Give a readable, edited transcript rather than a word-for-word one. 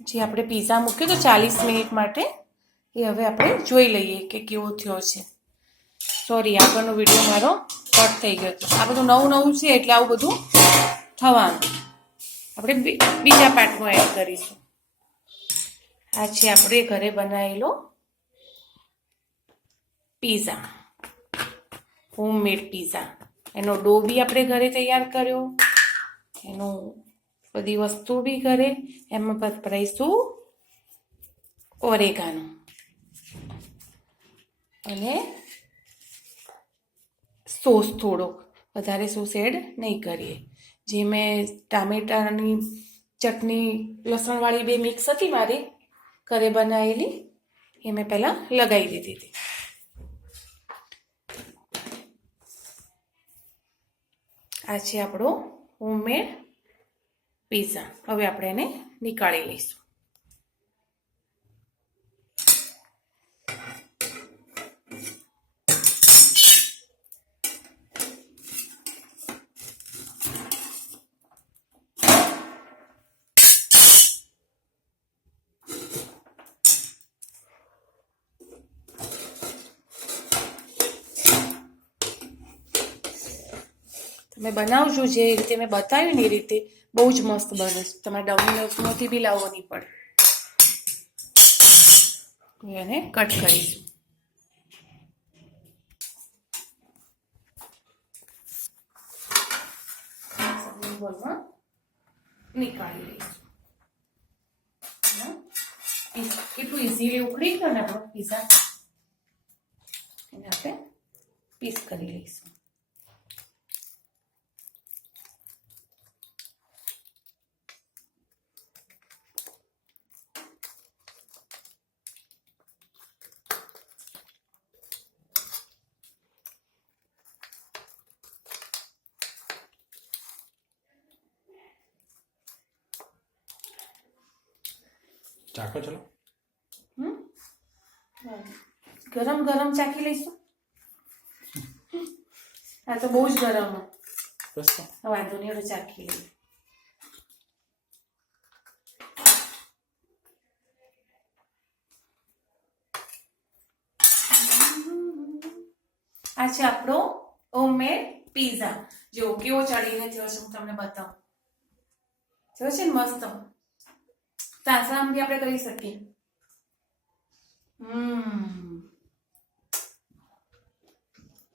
જે આપણે પીઝા મૂક્યો તો 40 મિનિટ માટે એ હવે આપણે જોઈ લઈએ કે કેવો થયો છે. સોરી, આગળનો વિડીયો મારો કટ થઈ ગયો હતો. આ બધું નવું છે એટલે આવું બધું થવાનું. આપણે બીજા પાર્ટમાં એડ કરીશું. આ છે આપણે ઘરે બનાવેલો પીઝા, હોમમેડ પીઝા. એનો ડો બી આપણે ઘરે તૈયાર કર્યો, એનું બધી વસ્તુ બી ઘરે. એમાં વપરાઈશું ઓરેગાનો અને સોસ, થોડોક વધારે સોસ એડ નહીં કરીએ. જે મેં ટામેટાની ચટણી લસણવાળી 2 મિક્સ હતી મારી ઘરે બનાવેલી, એ મેં પહેલાં લગાવી દીધી હતી. આ છે આપણો હોમમેડ પીઝા. હવે આપણે એને નીકાળી લઈશું. તમે બનાવજો જે રીતે મેં બતાવ્યું ને એ રીતે, બહુ જ મસ્ત બને છે. તમારે ડોમિનોઝમાંથી બી લાવવો નહીં પડે. એને કટ કરીશું. બોલમાં નીકાળી લઈશું. કેટલું ઇઝીલી ઉકળી ગયો ને આપણો પીઝા. એને આપણે પીસ કરી લઈશું. ચાખો ચલો. ગરમ ગરમ ચાખી લઈશું. આ તો બહુ જ ગરમ. બસ તો વાંધો નહીં, હવે ચાખી લઈએ. આ છે આપણો હોમમેડ પીઝા. જો કેવો ચડીને થયો છે, હું તમને બતાવું. થયો છે ને મસ્ત. સાસરામ બી આપણે કરી શકીએ.